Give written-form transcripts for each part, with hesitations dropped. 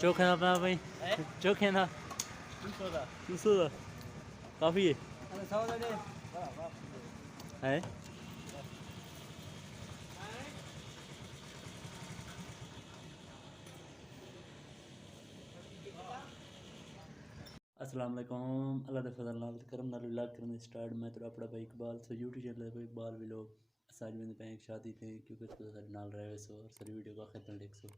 चोखे ना अपना भाई चोखे ना 200 काफ़ी है अस्सलाम वालेकुम अल्लाह दा फजल नाल करम नाल व्लॉग करने स्टार्ट मैं तो अपना भाई इकबाल सो यूट्यूब चैनल पे इकबाल व्लॉग साज में पे एक शादी थे क्योंकि तो सारे नाल रहे सो और सारी वीडियो का खत्म देख सो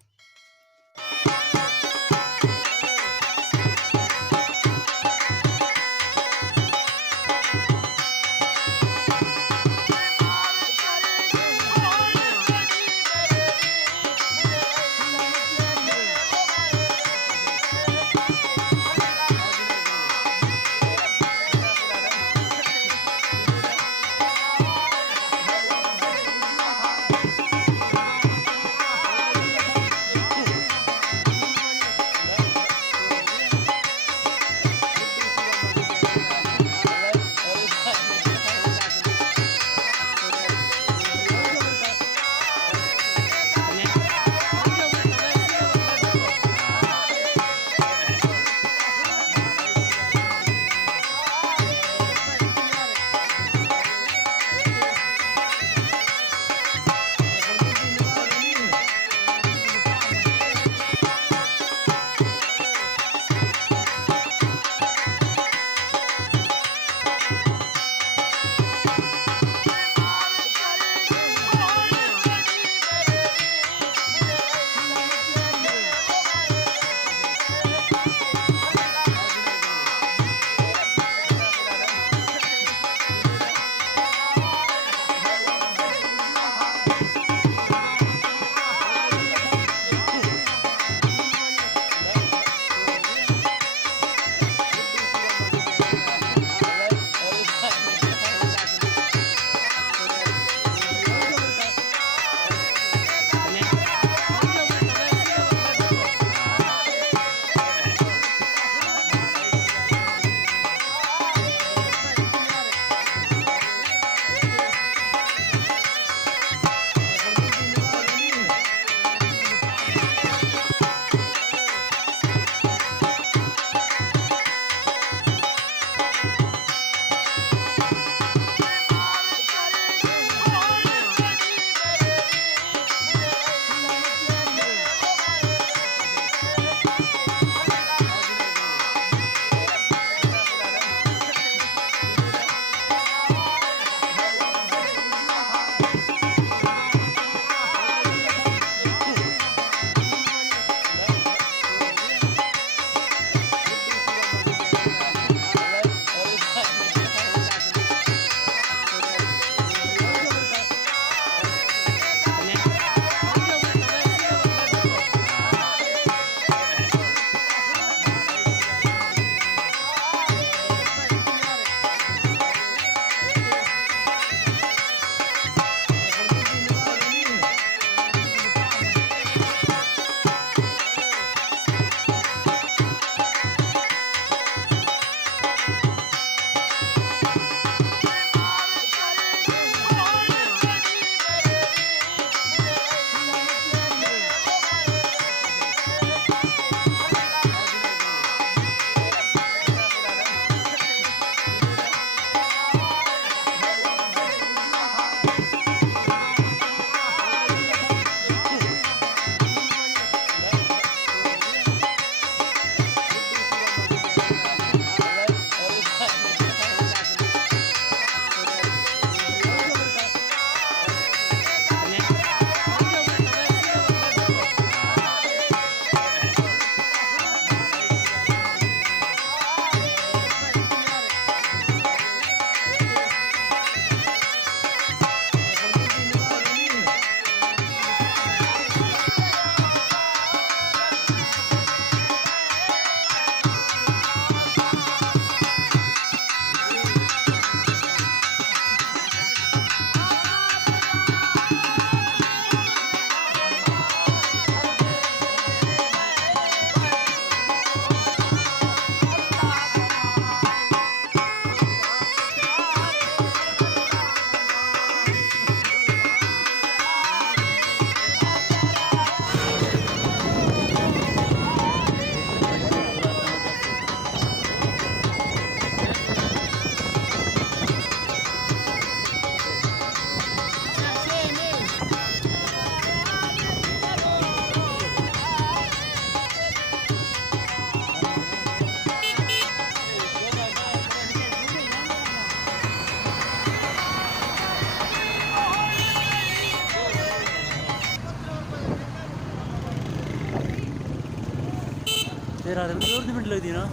तेरे हाथ में जोर की मंडी लगती है ना,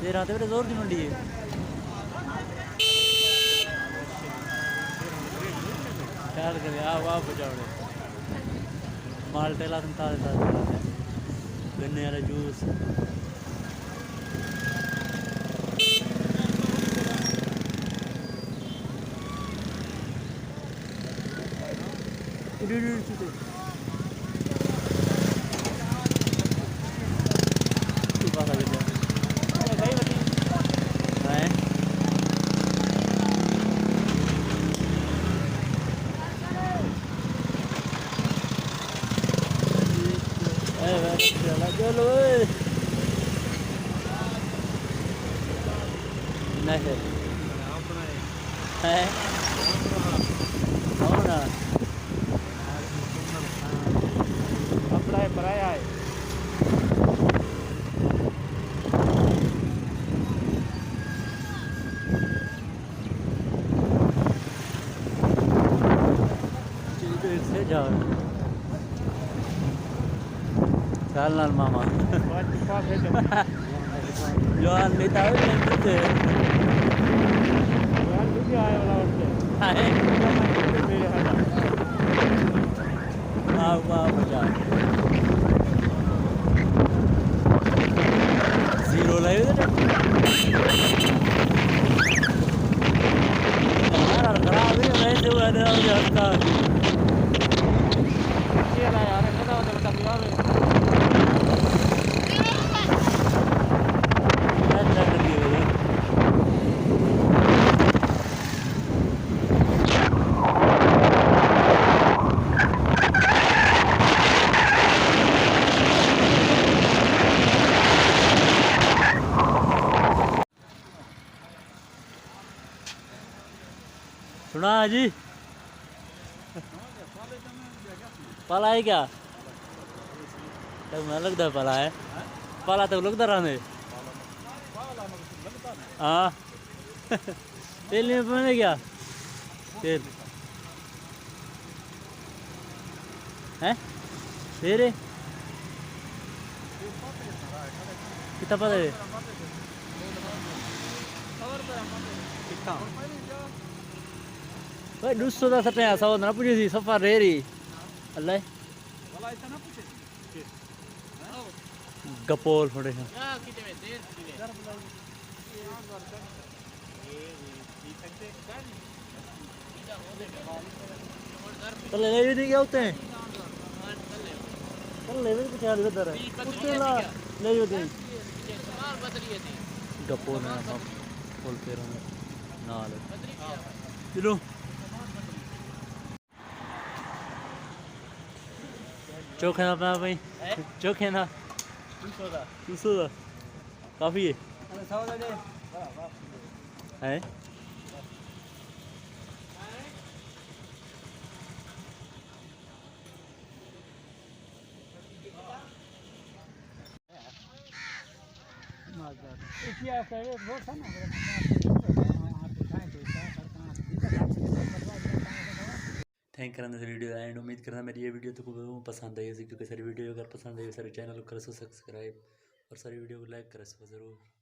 तेरे हाथ में जोर की मंडी है। ख्याल करे आप बचाओ माल टेला तुम ताज़े ताज़े गन्ने वाला जूस। चलो नहीं है ना अपना है पराया है। से जाओ चाल नाल मामा Johan đi tới em chút tiền. Johan đúng rồi mà đâu tiền. Wow mà trời. Zero lấy hết á. Nó là cái biết lấy chưa là đâu giờ trời. Kia này ở đây có đâu để tập gió lên. सुना जी पाला है क्या तब मैं लगता पाला है पाला तक लगता रहा है हाँ तेल में बने क्या तेल हैं तेरे कितना पता है भाई 200 दा सटे ऐसा होना पूछी थी सफा रेरी अल्लाह वाला ऐसा ना पूछे गपोल थोड़े हैं तो ले भी नहीं क्या होते हैं तो ले भी कुछ याद इधर है उसके ला ले भी नहीं गपोल ना सब फुल पेड़ में ना ले चलो चोखे ना अपना भाई चोखे ना 200 दा काफी है हैं थैंक करना वीडियो एंड उम्मीद करना मेरी ये वीडियो तो पसंद आई क्योंकि सारी वीडियो अगर पसंद आई सारे चैनल को करो सब्सक्राइब और सारी वीडियो को लाइक करो ज़रूर।